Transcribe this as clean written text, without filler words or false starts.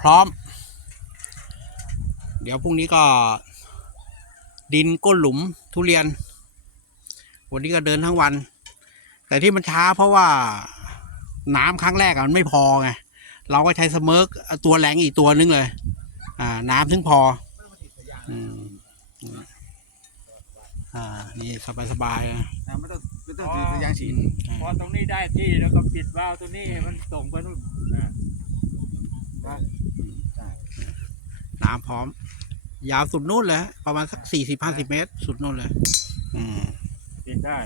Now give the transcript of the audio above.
พร้อมเดี๋ยวพรุ่งนี้ก็ดินก้นหลุมทุเรียนวันนี้ก็เดินทั้งวันแต่ที่มันช้าเพราะว่าน้ำครั้งแรกมันไม่พอไงเราก็ใช้สเมิร์กตัวแรงอีกตัวนึงเลยน้ำถึงพอนี่สบายๆไม่ต้องถือสัญญาณฉีดพอตรงนี้ได้ที่แล้วก็ปิดวาล์วตัวนี้มันส่งไปนู่นน้ำพร้อมยาวสุดนู่นเลยประมาณสัก40-50 เมตรสุดนู่นเลยปิดได้